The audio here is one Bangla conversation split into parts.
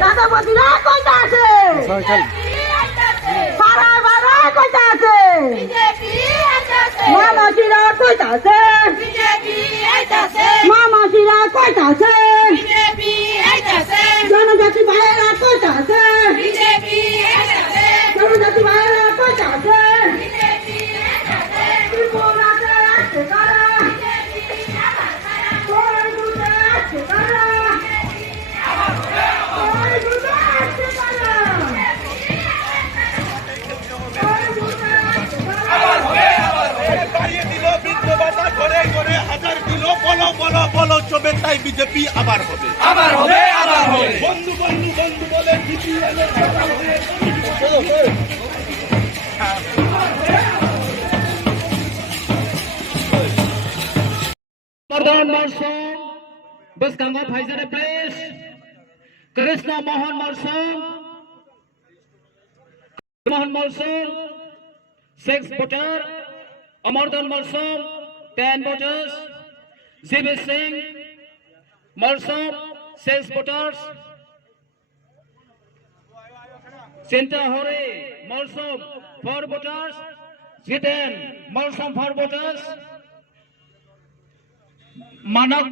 দাদাবতীরা কইতা আছে সারা বারা কইতা আছে মামাসিরা কইতা আছে মামাসিরা কইতা আছে জনজাতি ভাইয়েরা কইতা আছে জনজাতি ভাইয়েরা কইতা আছে ত্রিপুরাতে আসছে কারা কোরআনগুতে আসছে কারা বলো চবে তাই বিজেপি আবার হবে বন্ধু বন্ধু বন্ধু বলে Mardhan Marsong, Bus Ganga Pfizer Place, Krishna Mohan Marsong, 6 voter, Amardhan Marsong, 10 voters, Ziv Singh Marsong, 6 voters, Sinta Hore Marsong, 4 voters, Ziten Marsong, 4 voters, Manak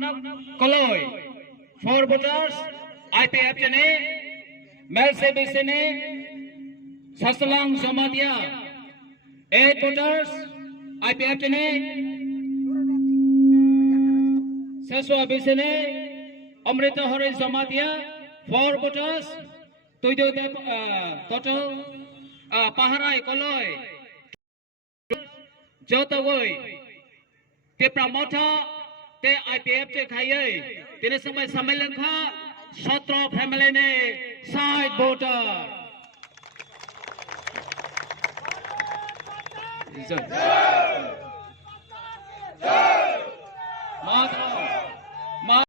Koloi, 4 voters, IPF Chene, Merse Bisene, Sasalang Somatia, 8 voters, IPF Chene, Saswa Bisene, Amrita Hore Somatia, 4 voters, Tujo total, Paharai Koloi, Jotagoi, Tepramota, ते आईपीएफ से खाइए तेरे समय सम्मेलन था 17 फैमिली ने 60 वोटर